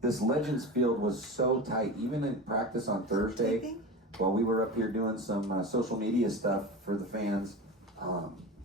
this Legends field was so tight, even in practice on Thursday, while we were up here doing some social media stuff for the fans.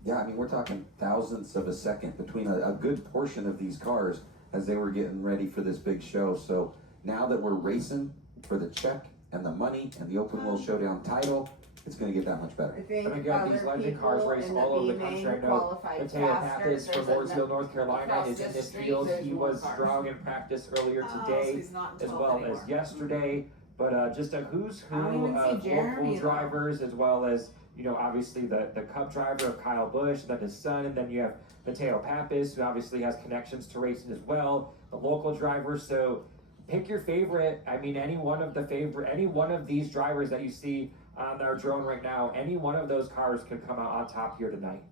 Yeah, I mean, we're talking thousandths of a second between a good portion of these cars as they were getting ready for this big show. So now that we're racing for the check and the money and the Open Wheel Showdown title, it's going to get that much better. And again, these Legend cars race all over the country. I know Mateo Pappas from Mooresville, North Carolina is in this field. He was strong in practice earlier today as well as yesterday. But just a who's who of local drivers, as well as, you know, obviously the Cup driver of Kyle Busch, then his son, and then you have Mateo Pappas, who obviously has connections to racing as well, the local drivers. So pick your favorite. I mean, any one of these drivers that you see on our drone right now, any one of those cars could come out on top here tonight.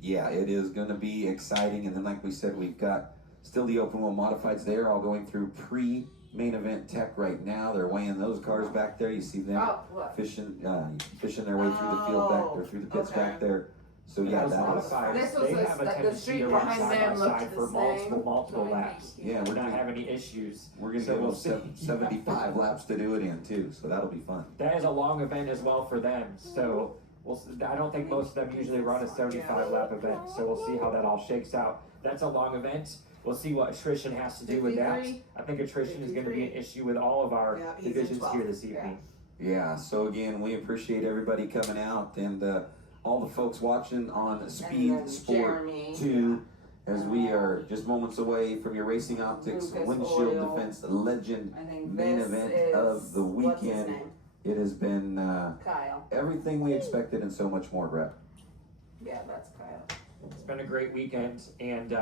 Yeah, it is going to be exciting. And then, like we said, we've got still the Open Wheel Modifieds there, all going through pre-main event tech right now. They're weighing those cars back there. You see them fishing their way through the field back there, through the pits back there. So yeah, they have a tendency to run side by side for multiple laps. Yeah, we're not having any issues. We're going to give them 75 laps to do it in too, so that'll be fun. That is a long event as well for them. So I don't think most of them usually run a 75 lap event. So we'll see how that all shakes out. That's a long event. We'll see what attrition has to do with that. I think attrition is going to be an issue with all of our divisions here this evening. Yeah, so again, we appreciate everybody coming out and all the folks watching on Speed Sport 2, as we are just moments away from your Racing Optics Windshield Defense Legend main event of the weekend. It has been everything we expected and so much more, Brett. Yeah, that's Kyle. It's been a great weekend, and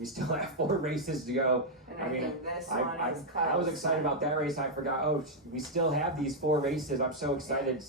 we still have 4 races to go. And I was excited about that race. I forgot. We still have these 4 races. I'm so excited.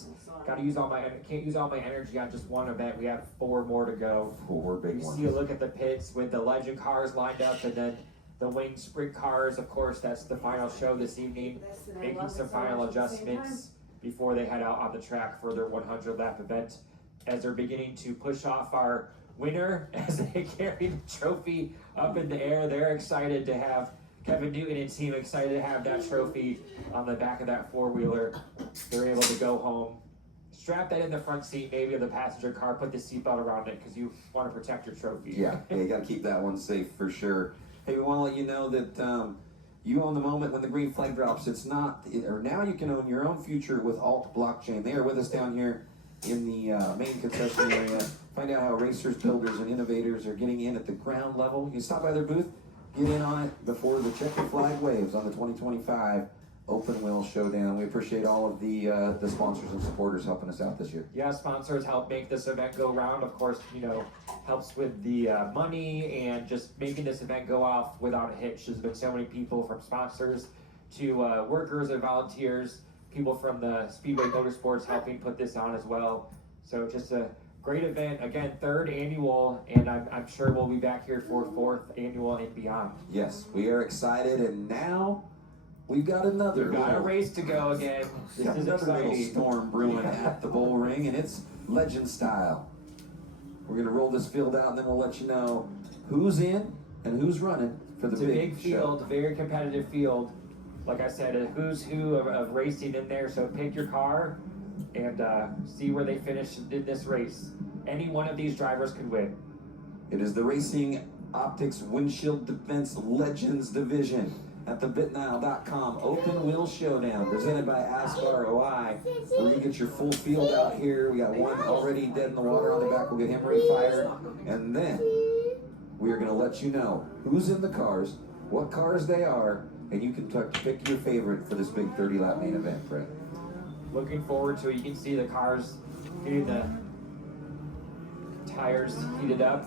Can't use all my energy on just one event. We have 4 more to go. 4 big ones. You see a look at the pits with the Legend cars lined up, and then the Wing Sprint cars. Of course, that's the final show this evening. Making some final adjustments before they head out on the track for their 100 lap event, as they're beginning to push off our winner as they carry the trophy up in the air. They're excited to have Kevin Newton and team excited to have that trophy on the back of that 4-wheeler. They're able to go home, strap that in the front seat, maybe of the passenger car, put the seatbelt around it because you want to protect your trophy. Yeah, you got to keep that one safe for sure. Hey, we want to let you know that you own the moment when the green flag drops. Now you can own your own future with Alt Blockchain. They are with us down here in the main concession area. Find out how racers, builders, and innovators are getting in at the ground level. You can stop by their booth, get in on it before the checkered flag waves on the 2025 Open Wheel Showdown. We appreciate all of the sponsors and supporters helping us out this year. Yeah, sponsors help make this event go round. Of course, you know, helps with the money and just making this event go off without a hitch. There's been so many people, from sponsors to workers and volunteers, people from the Speedway Motorsports helping put this on as well. So just a great event. Again, 3rd annual, and I'm sure we'll be back here for 4th annual and beyond. Yes, we are excited, and now we've got another. We've got a race to go again. This is another little exciting. storm brewing at the bull ring, and it's Legend style. We're gonna roll this field out, and then we'll let you know who's in and who's running for the big field, very competitive field. Like I said, a who's who of racing in there. So pick your car and see where they finish in this race. Any one of these drivers could win. It is the Racing Optics Windshield Defense Legends Division at the BitNile.com Open Wheel Showdown, presented by Ask ROI. Where you get your full field out here. We got one already dead in the water on the back. We'll get him refired, and then we are going to let you know who's in the cars, what cars they are, and you can pick your favorite for this big 30-lap main event, Brett. Looking forward to it. You can see the cars getting the tires heated up.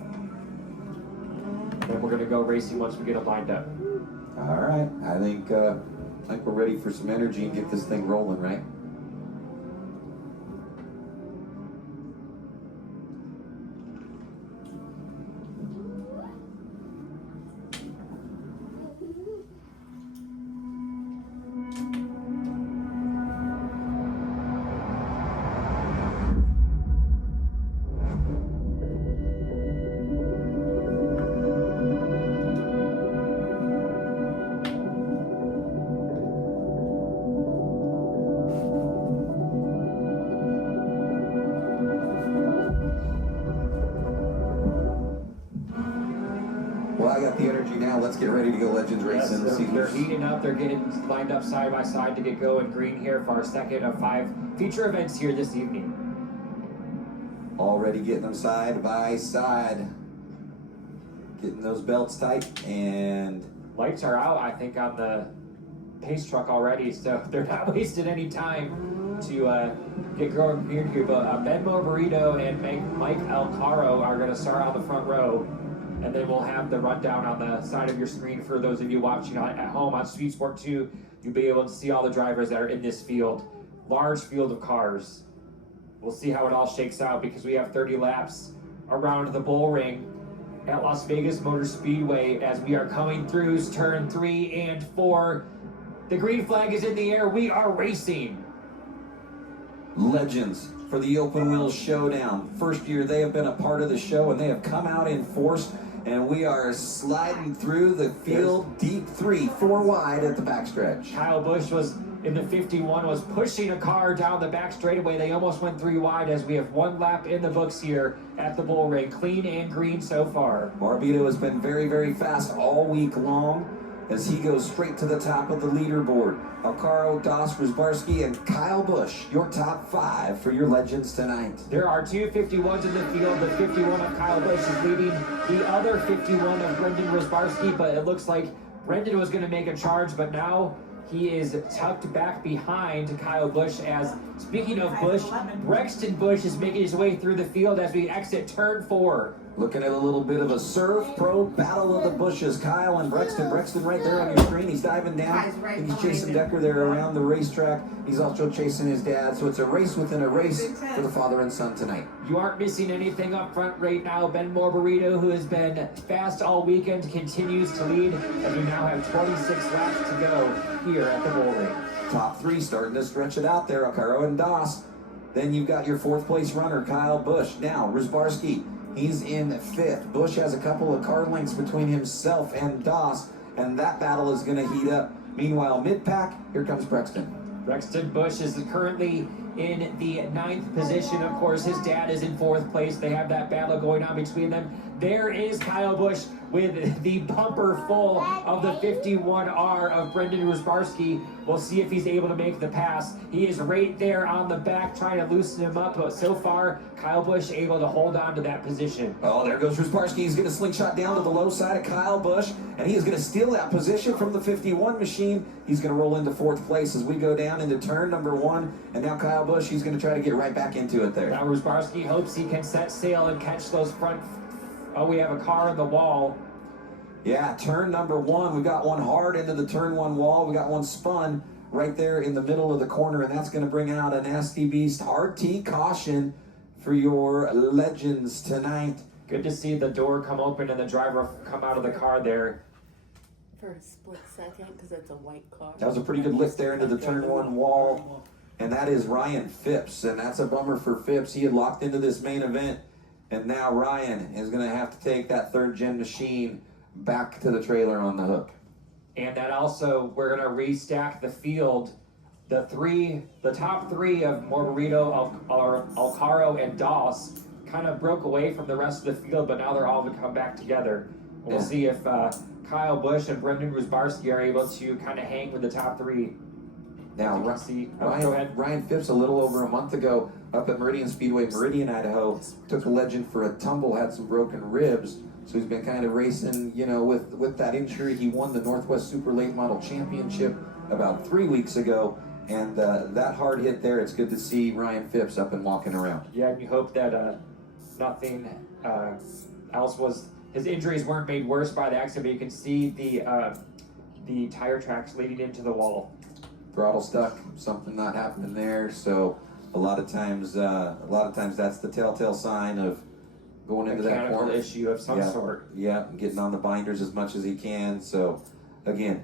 Then we're going to go racing once we get them lined up. All right. I think we're ready for some energy and get this thing rolling, right? let's get ready to go Legends Racing. Yes, they're heating up. They're getting lined up side by side to get going green here for our second of 5 feature events here this evening. Already getting them side by side. Getting those belts tight, and lights are out, I think, on the pace truck already, so they're not wasting any time to get going here. But Ben Morbarito and Mike Alcaro are going to start on the front row, and then we'll have the rundown on the side of your screen for those of you watching at home on Speed Sport 2. You'll be able to see all the drivers that are in this field. Large field of cars. We'll see how it all shakes out because we have 30 laps around the bull ring at Las Vegas Motor Speedway as we are coming through turn 3 and 4. The green flag is in the air. We are racing. Legends for the Open Wheels Showdown. First year they have been a part of the show, and they have come out in force, and we are sliding through the field deep 4 wide at the backstretch. Kyle Busch was in the 51, was pushing a car down the back straightaway. They almost went 3 wide as we have 1 lap in the books here at the bull ring. Clean and green so far. Morbarito has been very, very fast all week long as he goes straight to the top of the leaderboard. Alcaro, Doss, Rosbarski, and Kyle Busch, your top 5 for your Legends tonight. There are 2 51s in the field. The 51 of Kyle Busch is leading the other 51 of Brendan Rosbarski, but it looks like Brendan was going to make a charge, but now he is tucked back behind Kyle Busch. As, speaking of Busch, Brexton Busch is making his way through the field as we exit turn 4. Looking at a little bit of a Serve Pro battle of the Bushes. Kyle and Brexton. Brexton right there on your screen. He's diving down. I think he's chasing Decker there around the racetrack. He's also chasing his dad. So it's a race within a race for the father and son tonight. You aren't missing anything up front right now. Ben Morbarito, who has been fast all weekend, continues to lead as we now have 26 laps to go here at the bull ring. Top 3 starting to stretch it out there. Alcaro and Doss. Then you've got your 4th place runner, Kyle Busch. Now, Rosbarski. He's in 5th. Busch has a couple of car lengths between himself and Doss, and that battle is going to heat up. Meanwhile, mid-pack, here comes Brexton. Brexton Busch is currently in the 9th position. Of course, his dad is in 4th place. They have that battle going on between them. There is Kyle Busch with the bumper full of the 51R of Brendan Rosbarski. We'll see if he's able to make the pass. He is right there on the back trying to loosen him up, but so far, Kyle Busch able to hold on to that position. Oh, there goes Rosbarski. He's going to slingshot down to the low side of Kyle Busch, and he is going to steal that position from the 51 machine. He's going to roll into 4th place as we go down into turn number 1, and now Kyle Busch, he's going to try to get right back into it there. Now Rosbarski hopes he can set sail and catch those front. Oh, we have a car in the wall. Yeah, turn number 1. We got one hard into the turn 1 wall. We got one spun right there in the middle of the corner, and that's going to bring out a nasty beast. Hard T caution for your Legends tonight. Good to see the door come open and the driver come out of the car there. For a split second, because it's a white car. That was a pretty good lift there into the turn 1 wall, and that is Ryan Phipps, and that's a bummer for Phipps. He had locked into this main event, and now Ryan is going to have to take that 3rd-gen machine back to the trailer on the hook. And that also, we're going to restack the field. The top 3 of Morbarito, Alcaro, and Doss kind of broke away from the rest of the field, but now they're all to come back together. We'll see if Kyle Busch and Brendan Rosbarski are able to kind of hang with the top 3. Now, Ryan Phipps, a little over a month ago, up at Meridian Speedway, Meridian, Idaho, took a Legend for a tumble, had some broken ribs. So he's been kind of racing, you know, with that injury. He won the Northwest Super Late Model Championship about 3 weeks ago. And that hard hit there, it's good to see Ryan Phipps up and walking around. Yeah, and you hope that nothing else was, his injuries weren't made worse by the accident, but you can see the tire tracks leading into the wall. Throttle stuck, something not happening there. So a lot of times that's the telltale sign of going into that corner. Issue of some sort. Yeah, getting on the binders as much as he can. So again,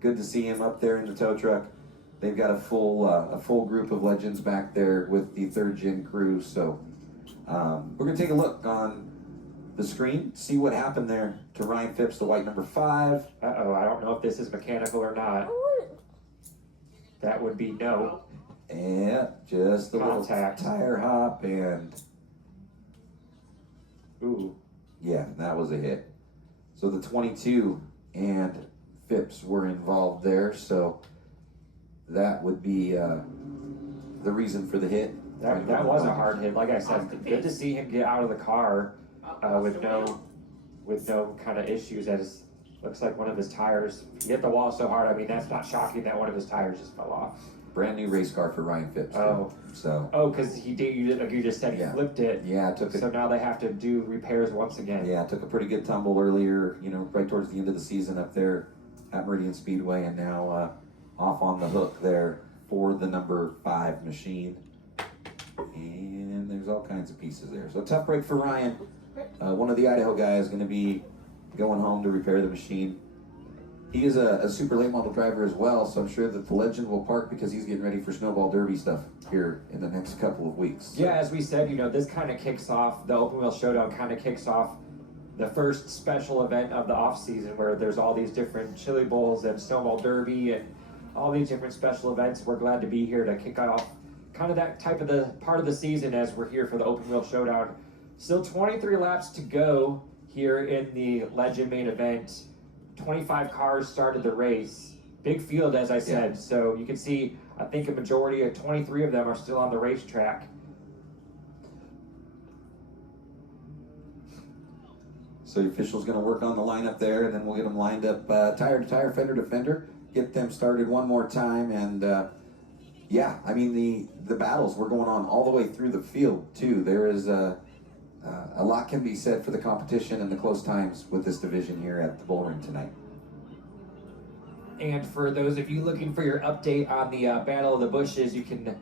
good to see him up there in the tow truck. They've got a full group of Legends back there with the 3rd-gen crew. So we're gonna take a look on the screen, see what happened there to Ryan Phipps, the white number 5. Uh-oh, I don't know if this is mechanical or not. That would be no. Yeah, just a little tire hop and... Ooh. Yeah, that was a hit. So the 22 and Phipps were involved there, so that would be the reason for the hit. That was a hard hit. Like I said, good to see him get out of the car with no kind of issues. As looks like one of his tires hit the wall so hard. I mean, that's not shocking that one of his tires just fell off. Brand new race car for Ryan Phipps. Oh, so. Oh, because he did. You did like you just said. He flipped it. Yeah, it took. So now they have to do repairs once again. Yeah, it took a pretty good tumble earlier. You know, right towards the end of the season up there at Meridian Speedway, and now off on the hook there for the number 5 machine. And there's all kinds of pieces there. So tough break for Ryan. One of the Idaho guys is going to be going home to repair the machine. He is a super late model driver as well, so I'm sure that the legend will park because he's getting ready for Snowball Derby stuff here in the next couple of weeks. So. Yeah, as we said, you know, this kind of kicks off, the Open Wheel Showdown kind of kicks off the first special event of the off season where there's all these different Chili Bowls and Snowball Derby and all these different special events. We're glad to be here to kick off kind of that type of the part of the season as we're here for the Open Wheel Showdown. Still 23 laps to go here in the Legend main event. 25 cars started the race. Big field, as I said. Yeah. So you can see, I think a majority of 23 of them are still on the racetrack. So the official's going to work on the lineup there, and then we'll get them lined up tire to tire, fender to fender, get them started one more time, and yeah, I mean the battles were going on all the way through the field too. There is a lot can be said for the competition and the close times with this division here at the Bullring tonight. And for those of you looking for your update on the Battle of the Bushes, you can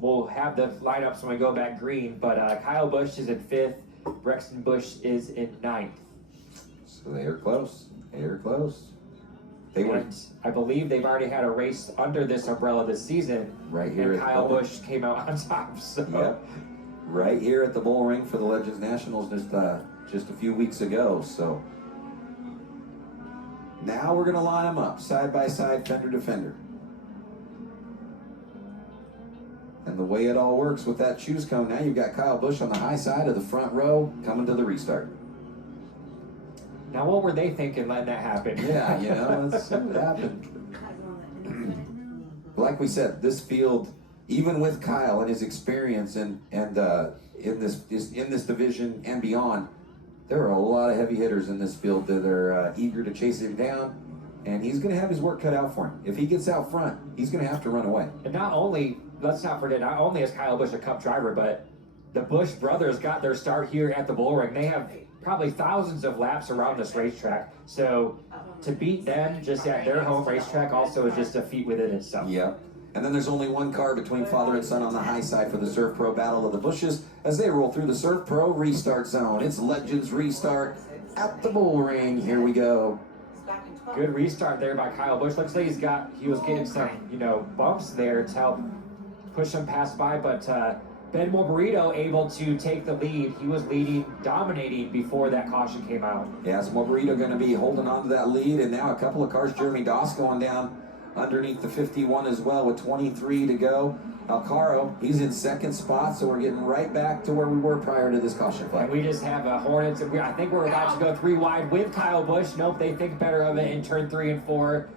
we'll have the lineups when we go back green. But Kyle Busch is in 5th, Brexton Busch is in 9th. So they are close. They are close. And I believe they've already had a race under this umbrella this season. Right here. And Kyle Busch came out on top. So. Yep. Right here at the Bullring for the Legends Nationals just a few weeks ago. So now we're going to line them up side by side, fender to fender. And the way it all works with that choose cone, now you've got Kyle Busch on the high side of the front row coming to the restart. Now, what were they thinking letting that happen? Yeah, you know, let's see what happened. Like we said, this field, even with Kyle and his experience and in this division and beyond, there are a lot of heavy hitters in this field that are eager to chase him down, and he's going to have his work cut out for him. If he gets out front, he's going to have to run away. And not only, let's not forget, not only is Kyle Busch a Cup driver, but the Busch brothers got their start here at the Bullring. They have probably thousands of laps around this racetrack. So to beat them just at their home racetrack also is just a feat within itself. Yeah. And then there's only one car between father and son on the high side for the Surf Pro Battle of the Bushes as they roll through the Surf Pro restart zone. It's Legends restart at the Bullring. Here we go. Good restart there by Kyle Busch. Looks like he was getting some, bumps there to help push him pass by, but Ben Morburito able to take the lead. He was leading, dominating before that caution came out. Yeah, so Morburito going to be holding on to that lead, and now a couple of cars. Jeremy Doss going down underneath the 51 as well with 23 to go. Alcaro, he's in 2nd spot, so we're getting right back to where we were prior to this caution flag. And we just have a Hornets. I think we're about to go 3 wide with Kyle Busch. Nope, they think better of it in turn 3 and 4.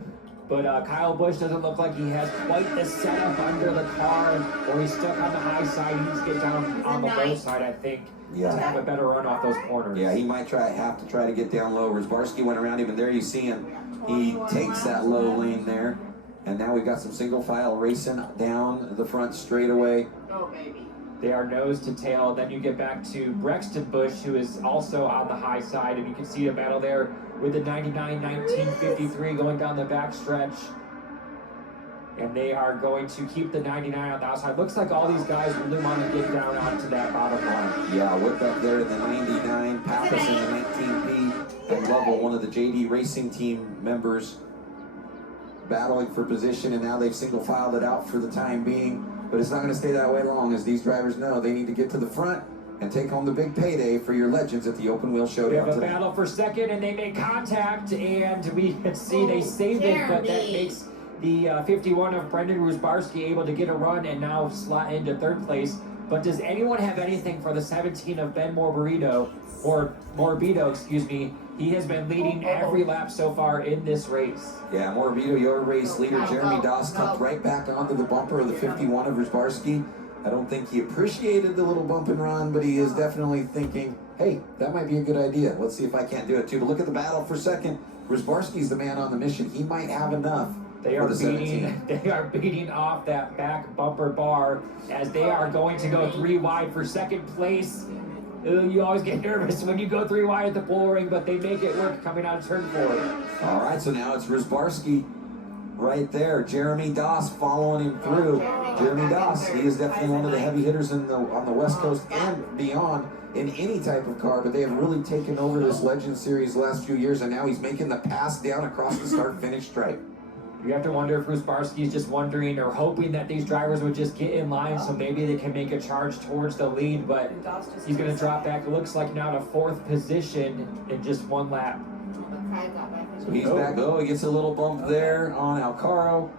But Kyle Busch doesn't look like he has quite the setup under the car, or he's stuck on the high side. He needs to get down on the low side, I think, to have a better run off those corners. Yeah, he might have to try to get down low. Rosbarski went around him, and there you see him. He takes that low lane there. And now we've got some single file racing down the front straightaway. Oh, baby. They are nose to tail. Then you get back to Brexton Busch, who is also on the high side, and you can see a battle there with the 99-1953 going down the back stretch. And they are going to keep the 99 on the outside. Looks like all these guys really want to get down onto that bottom line. Yeah, Whip up there in the 99, Pappas in the 19P, and Lovell, one of the JD Racing Team members, battling for position, and now they've single filed it out for the time being. But it's not going to stay that way long, as these drivers know they need to get to the front and take home the big payday for your Legends at the Open Wheel Showdown. We have a battle for second, and they make contact, and we can see they saved it, but that makes the 51 of Brendan Rosbarski able to get a run and now slot into 3rd place. But does anyone have anything for the 17 of Ben Morburito? Morbido, excuse me, he has been leading every lap so far in this race. Yeah, Morbido, your race leader, Jeremy Doss, jumped right back onto the bumper of the 51 of Rzbarski. I don't think he appreciated the little bump and run, but he is definitely thinking, hey, that might be a good idea. Let's see if I can't do it too. But look at the battle for second. Rzbarski's the man on the mission. He might have enough. They are beating off that back bumper bar as they are going to go 3 wide for second place. You always get nervous when you go 3 wide at the bull ring, but they make it work coming out of turn 4. All right, so now it's Rzbarski right there. Jeremy Doss following him through. Jeremy Doss, he is definitely one of the heavy hitters on the West Coast and beyond in any type of car, but they have really taken over this Legend Series the last few years, and now he's making the pass down across the start-finish stripe. You have to wonder if Rzbarski is just wondering or hoping that these drivers would just get in line so maybe they can make a charge towards the lead, but he's going to drop back. It looks like now to 4th position in just 1 lap. So he's back. Oh, he gets a little bump there on Alcaro.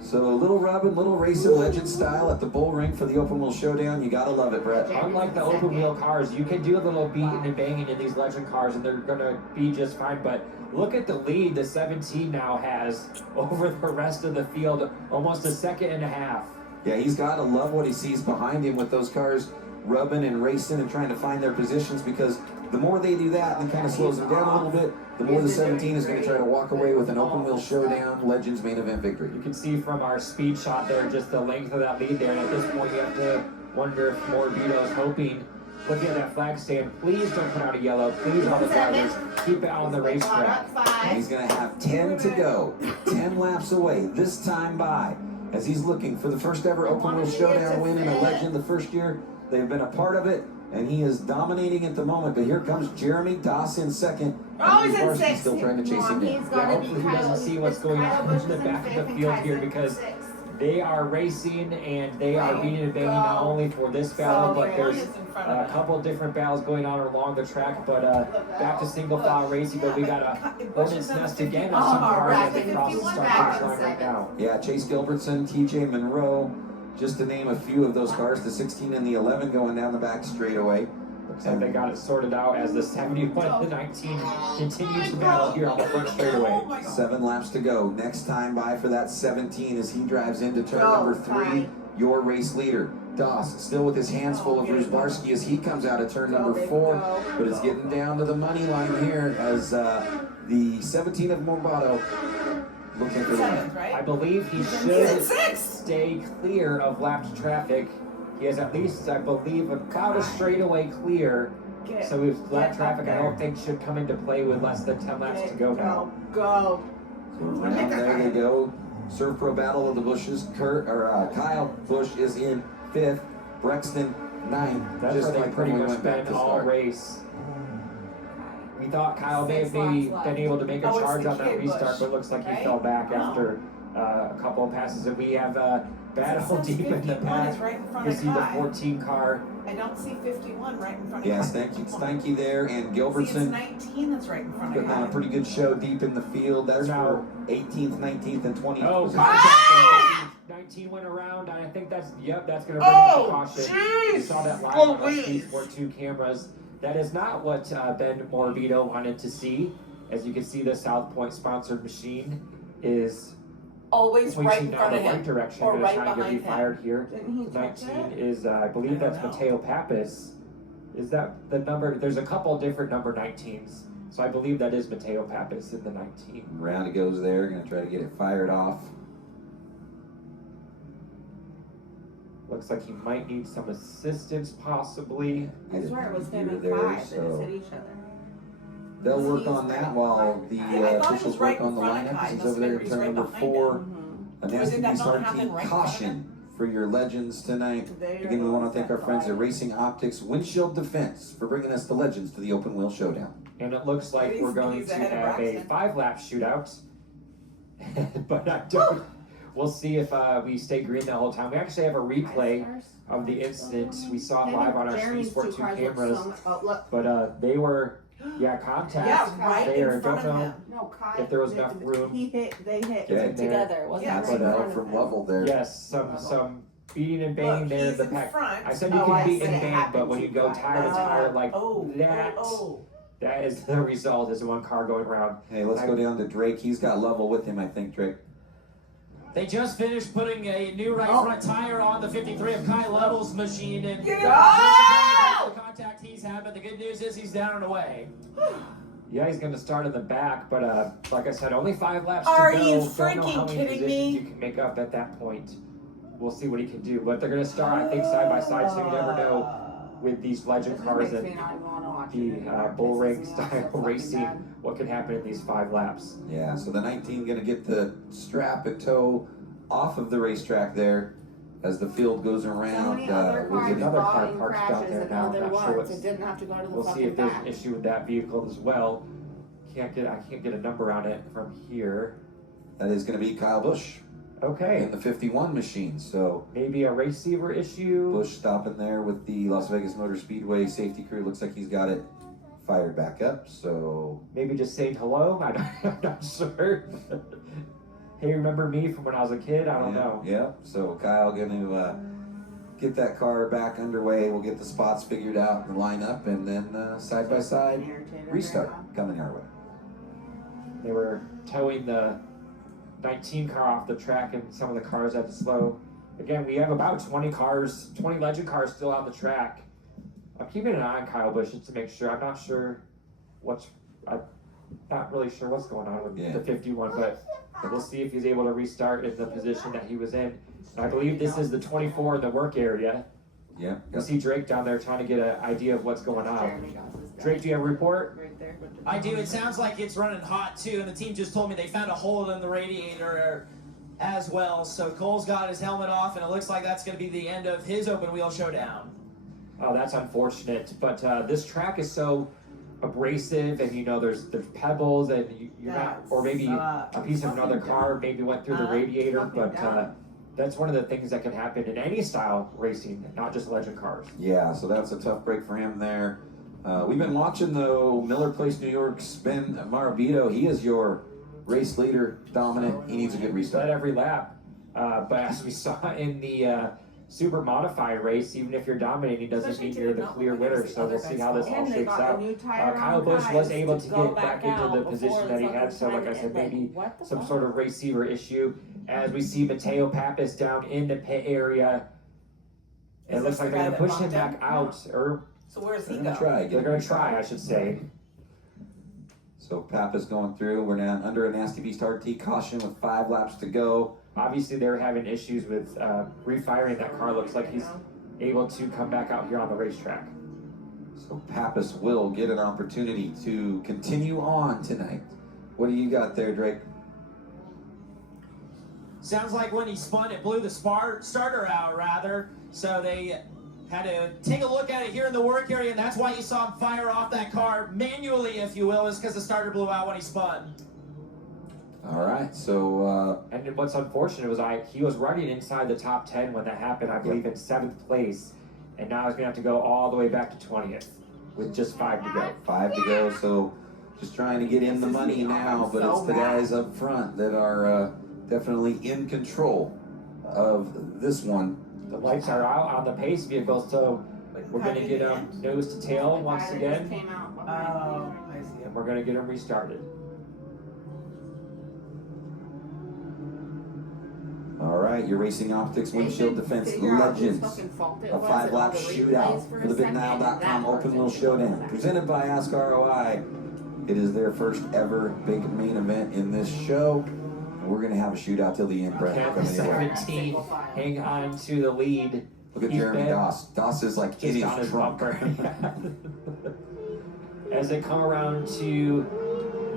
So a little rubbing, little racing Legend style at the bull ring for the open wheel showdown. You gotta love it, Brett. Unlike the open wheel cars, you can do a little beating and banging in these Legend cars and they're gonna be just fine. But look at the lead the 17 now has over the rest of the field, almost a second and a half. Yeah, he's gotta love what he sees behind him with those cars rubbing and racing and trying to find their positions, because the more they do that and kind of slows them down a little bit, the more the 17 is going to try to walk away with an open wheel showdown Legends main event victory. You can see from our speed shot there just the length of that lead there, and at this point you have to wonder if Morbido is hoping, looking at that flag stand, please don't put out a yellow, please all the drivers keep it on the racetrack. And he's going to have 10 to go, 10 laps away, this time by, as he's looking for the first ever open wheel showdown win in a Legend. The first year they've been a part of it, and he is dominating at the moment. But here comes Jeremy Doss in second. Oh, he's in 6th. Still trying to chase him down. Yeah, hopefully he doesn't see what's going on in the back of the field here, because they are racing and they are beating and banging not only for this battle, but there's a couple of different battles going on along the track. But back to single file racing, but we got a hornet's nest again on some cars at the cross the start finish line right now. Yeah, Chase Gilbertson, TJ Monroe, just to name a few of those cars, the 16 and the 11 going down the back straightaway. Looks like they got it sorted out as the 71 and the 19 continue to battle here on the front straightaway. 7 laps to go. Next time by for that 17 as he drives into turn number 3. Your race leader, Doss, still with his hands full of Rzbarski as he comes out of turn number 4. But it's getting down to the money line here as the 17 of Morbido looking for the win. I believe he should stay clear of lapped traffic. He has at least, I believe, about a straightaway clear. So his lap traffic, I don't think, should come into play with less than 10 laps to go now. Go. So around there they go. Surf Pro Battle of the Bushes. Kyle Busch is in 5th. Brexton 9th. That's just where like they pretty when we much went back been to all start. race. We thought Kyle may have maybe been able to make a charge on that restart, but it looks like he fell back after a couple of passes. And we have battle deep in the pack. You see the 14 car. I don't see 51 right in front of Yeah, Stanky there, and See, it's Gilbertson 19 that's right in front of putting on a pretty good show deep in the field. That's Now- for 18th, 19th, and 20th. Oh, position. contact. 19 went around. I think that's going to bring up the caution. We saw that live on our Speed Sport 2 cameras. That is not what Ben Morbido wanted to see. As you can see, the South Point sponsored machine is always right pointing in now front the of right him. direction. Or Going right to try and get behind me him. fired here. Didn't he touch 19 it? is, I believe that's Mateo Pappas. Is that the number? There's a couple different number 19s. So I believe that is Mateo Pappas in the 19. Round it goes there. Going to try to get it fired off. Looks like he might need some assistance, possibly. I swear it was him and There, Kai that so just hit each other. they'll work on that while the I thought it officials was right work on the in front of lineup. Kai. He's Must over there have in been turn right number behind 4. him. A Or did nasty that beast not hard happen team right in front of caution for your Legends tonight. There Again, we want goes to thank that our friends at flag. Racing Optics Windshield Defense for bringing us the Legends to the Open Wheel Showdown. And it looks like we're going He's to ahead of have a Braxton. 5-lap shootout. But I don't. We'll see if we stay green the whole time. We actually have a replay of the incident. We saw it live on our Speed Sport 2 cameras. But they were, contact Yeah, right there. in front Don't of know him. No, Kai. if there was enough room. They hit. Yeah, in there. Together, wasn't Yeah, it? right in But front of from him. level there. Yes, some beating and banging Look, there in he's the in pack. front. I said you Oh, can I beat see. and It bang, happened but when you too go fast. tire to tire like that, Oh. that is the result. Is one car going around. Hey, let's go down to Drake. He's got level with him, I think, Drake. They just finished putting a new right front tire on the 53 of Kyle Level's machine, and Go! the contact he's had, but the good news is he's down and away. Yeah, he's going to start in the back, but like I said, only 5 laps Are to go. you Don't know how freaking many kidding positions me? you can make up at that point. We'll see what he can do, but they're going to start, I think, side by side, so you never know with these legend cars and the bull ring style racing what can happen in these 5 laps. Yeah, so the 19 going to get the strap and toe off of the racetrack there as the field goes around. We'll get another car parked out there now. Other I'm not sure ones. what's. It didn't have to go to the We'll see fucking if there's back. an issue with that vehicle as well. I can't get a number on it from here. That is going to be Kyle Busch Okay, in the 51 machine. So maybe a receiver issue. Busch stopping there with the Las Vegas Motor Speedway safety crew. Looks like he's got it fired back up. So Maybe just saying hello. I'm not sure. Hey, remember me from when I was a kid? I don't know. Yeah. So Kyle going to get that car back underway. We'll get the spots figured out in the lineup, and then side by side restart coming our way. They were towing the 19 car off the track, and some of the cars had to slow. Again, we have about 20 legend cars still on the track. I'm keeping an eye on Kyle Busch just to make sure. I'm not really sure what's going on with the 51, but we'll see if he's able to restart in the position that he was in. And I believe this is the 24 in the work area. Yeah. You see Drake down there trying to get an idea of what's going on. Drake, do you have a report? I do. It sounds like it's running hot too, and the team just told me they found a hole in the radiator as well. So Cole's got his helmet off, and it looks like that's going to be the end of his open wheel showdown. Oh, that's unfortunate. But this track is so abrasive, and there's pebbles, and you're not, or maybe a piece of another car maybe went through the radiator. But that's one of the things that can happen in any style racing, not just legend cars. Yeah, so that's a tough break for him there. We've been watching, though, Miller Place, New York's Ben Marabito. He is your race leader, dominant. He needs a good restart. Led every lap. But as we saw in the super modified race, even if you're dominating, doesn't mean you're the clear winner. So we'll see how this all shakes out. Kyle Busch was able to get back into the position that he had. So, like I said, maybe some sort of receiver issue. As we see Mateo Pappas down in the pit area, it looks like they're going to push him back out. Or So where's he They're going? going to try, I should say. So Pappas going through. We're now under a Nasty Beast RT caution with 5 laps to go. Obviously, they're having issues with refiring that car. Looks like he's able to come back out here on the racetrack. So Pappas will get an opportunity to continue on tonight. What do you got there, Drake? Sounds like when he spun, it blew the starter out, rather. So they had to take a look at it here in the work area, and that's why you saw him fire off that car manually, if you will, is because the starter blew out when he spun. All right, so And what's unfortunate was he was running inside the top 10 when that happened, I believe in 7th place, and now he's going to have to go all the way back to 20th with just 5 to go. 5 to go, so just trying to get in the money now, but it's the guys up front that are definitely in control of this one. The lights are out on the pace vehicle, so we're going to get them nose to tail once again, Oh, I see. and we're going to get them restarted. All right, your Racing Optics Windshield Defense Legends. A 5-lap shootout for the BigNile.com Open Wheel Showdown. Presented by Ask ROI. It is their first ever big main event in this show. And we're going to have a shootout till the end, Brett. Campbell 17 hang on to the lead. Look at Jeremy Doss. Doss is like Just on his bumper. As they come around to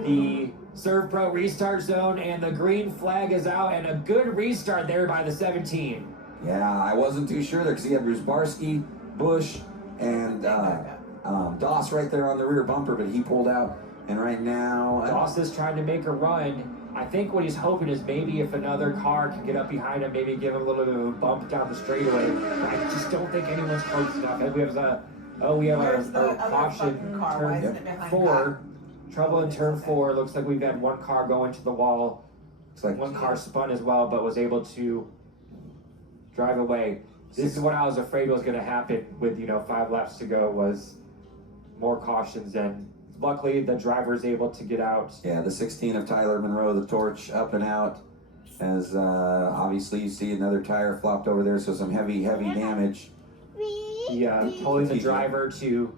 the Serve Pro restart zone, and the green flag is out, and a good restart there by the 17. Yeah, I wasn't too sure there because he had Rusbarski, Busch, and Doss right there on the rear bumper, but he pulled out. And right now, Doss is trying to make a run. I think what he's hoping is maybe if another car can get up behind him, maybe give him a little bit of a bump down the straightaway. But I just don't think anyone's close enough. And we have a caution turn 4. Trouble in turn 4. Looks like we've had one car go into the wall. looks like One car spun as well, but was able to drive away. This is what I was afraid was going to happen with 5 laps to go, was more cautions, and luckily the driver is able to get out. Yeah, the 16 of Tyler Monroe, the torch up and out, as obviously you see another tire flopped over there, so some heavy damage. He told the driver to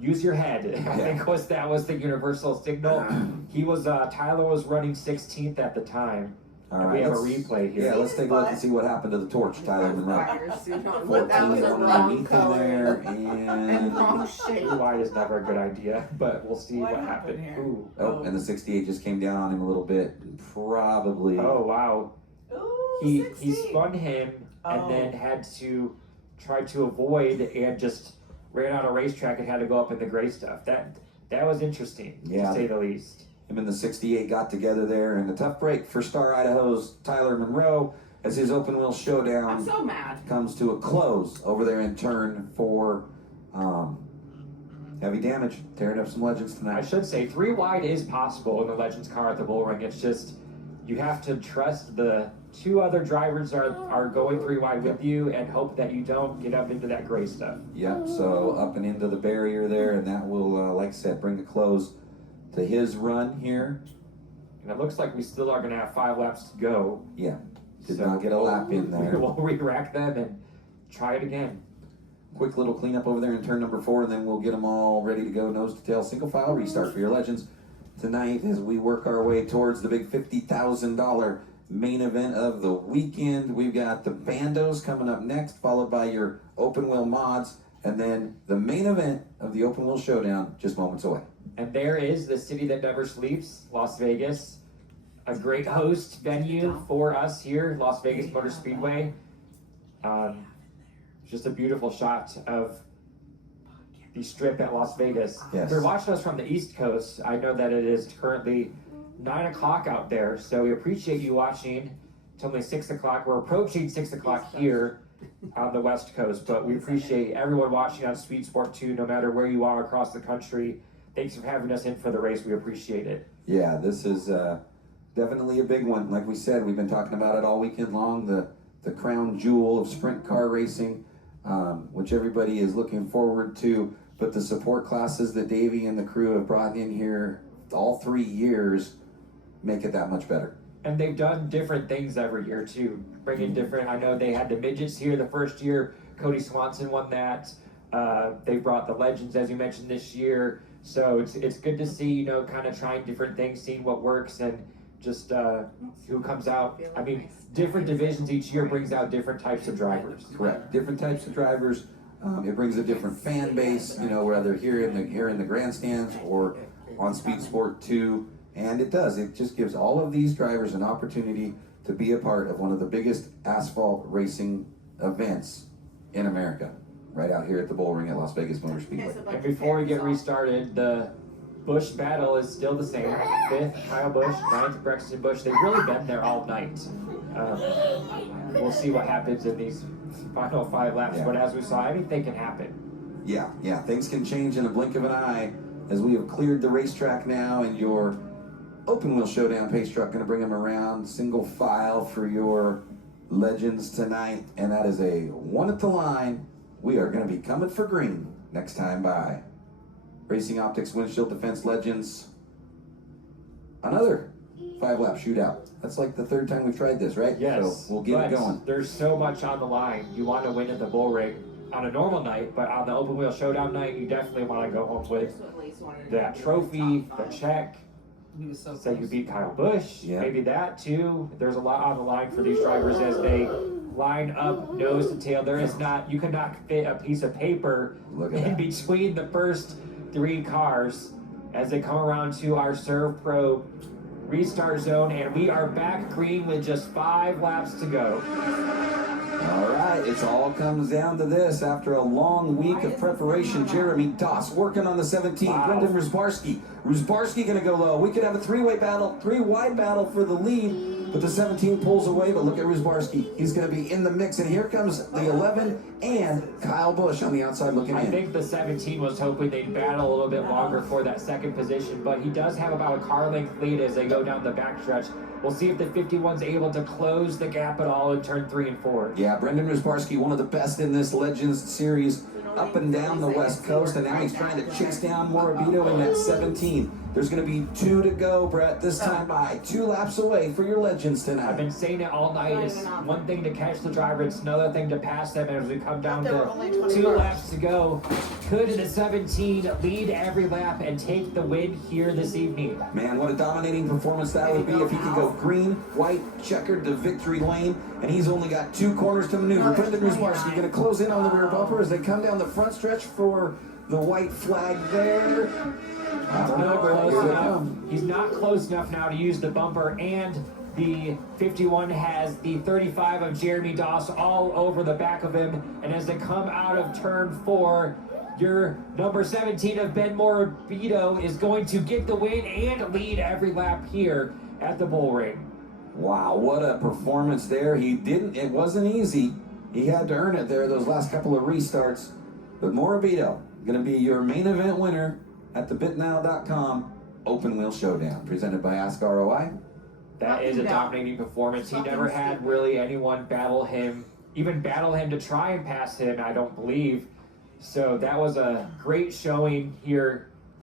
use your head. I think that was the universal signal. He was Tyler was running 16th at the time. All and right, we have a let's- replay here. Yeah, let's take a look and see what happened to the torch, Tyler Monroe. 14 That was a wrong underneath in color there, and and wrong shape. Blue wide is never a good idea, but we'll see what What happened. happened here? Ooh. oh, and the 68 just came down on him a little bit, probably. Oh wow. Ooh, He 16. spun him and Oh. then had to try to avoid and just ran out of racetrack and had to go up in the gray stuff. That was interesting, Yeah. to say the least. Him and the 68 got together there, and a tough break for Star Idaho's Tyler Monroe as his open wheel I'm showdown so mad. comes to a close over there in turn 4. Heavy damage, tearing up some legends I tonight. should say 3 wide is possible in the Legends car at the Bull Ring. It's just you have to trust the 2 other drivers are going 3 wide with you and hope that you don't get up into that gray stuff. Yep, so up and into the barrier there, and that will, like I said, bring a close to his run here. And it looks like we still are going to have 5 laps to go. Yeah, did So not get a lap in there. We'll re-rack them and try it again. Quick little cleanup over there in turn number 4, and then we'll get them all ready to go, nose to tail, single file restart for your legends tonight as we work our way towards the big $50,000 main event of the weekend. We've got the Bandos coming up next, followed by your open wheel mods, and then the main event of the open wheel showdown just moments away. And there is the city that never sleeps, Las Vegas. A great host venue for us here, Las Vegas Motor Speedway. Just a beautiful shot of the strip at Las Vegas. Yes. If you're watching us from the East Coast, I know that it is currently 9 o'clock out there, so we appreciate you watching. It's only 6 o'clock. We're approaching 6 o'clock here on the West Coast, but we appreciate everyone watching on Speed Sport 2, no matter where you are across the country. Thanks for having us in for the race. We appreciate it. Yeah, this is definitely a big one. Like we said, we've been talking about it all weekend long, the crown jewel of sprint car racing, which everybody is looking forward to. But the support classes that Davey and the crew have brought in here all 3 years make it that much better. And they've done different things every year too. Bringing different, I know they had the midgets here the first year. Cody Swanson won that. They brought the legends, as you mentioned, this year. So it's good to see, kind of trying different things, seeing what works, and just who comes out. I mean, different divisions each year brings out different types of drivers. Correct. Different types of drivers. It brings a different fan base, whether here in the grandstands or on Speed Sport 2. And it does. It just gives all of these drivers an opportunity to be a part of one of the biggest asphalt racing events in America, right out here at the Bull Ring at Las Vegas Motor Speedway. And before we get restarted, the Busch battle is still the same. 5th, Kyle Busch, 9th, Braxton Busch. They've really been there all night. We'll see what happens in these final 5 laps, Yeah. but as we saw, anything can happen. Yeah, things can change in a blink of an eye as we have cleared the racetrack now, and your open wheel showdown pace truck going to bring them around single file for your legends tonight, and that is a 1 at the line. We are going to be coming for green next time by Racing Optics Windshield Defense Legends. Another 5-lap shootout. That's like the 3rd time we've tried this, right? Yes, So we'll get it but going. There's so much on the line. You want to win at the Bull Ring on a normal night, but on the open wheel showdown night, you definitely want to go home with that trophy, the check. He was so Say you close. beat Kyle Busch, Yeah. maybe that too. There's a lot on the line for these drivers as they line up nose to tail. You cannot fit a piece of paper Look at in that. between the first 3 cars as they come around to our Serve Pro restart zone, and we are back green with just 5 laps to go. All right, it all comes down to this. After a long week of preparation, Jeremy Doss working on the 17th. Wow. Brendan Rusbarski going to go low. We could have a 3-way battle, 3-wide battle for the lead. But the 17 pulls away, but look at Rusbarski. He's going to be in the mix, and here comes the 11 and Kyle Busch on the outside looking I in. think the 17 was hoping they'd battle a little bit longer for that second position, but he does have about a car length lead as they go down the backstretch. We'll see if the 51's able to close the gap at all in turn 3 and 4. Yeah, Brendan Rusbarski, one of the best in this Legends series, up and down the West Coast, and now he's trying to chase down Morabito in that 17. There's going to be 2 to go, Brett, this time by 2 laps away for your Legends I've tonight. been saying it all night. It's one thing to catch the driver, it's another thing to pass them. As we come down to 2 laps to go, could the 17 lead every lap and take the win here this evening? Man, what a dominating performance that would be if he could go green, white, checkered to victory lane, and he's only got 2 corners to maneuver. Brendan Rusbarski going to close in on the rear bumper as they come down the front stretch for the white flag there. He's not close enough now to use the bumper, and the 51 has the 35 of Jeremy Doss all over the back of him. And as they come out of turn 4, your number 17 of Ben Morabito is going to get the win and lead every lap here at the Bull Ring. Wow, what a performance there. It wasn't easy. He had to earn it there, those last couple of restarts. But Morabito, going to be your main event winner at the BitNow.com Open Wheel Showdown, presented by Ask ROI. That is a dominating performance. He never had really anyone battle him to try and pass him, I don't believe. So that was a great showing here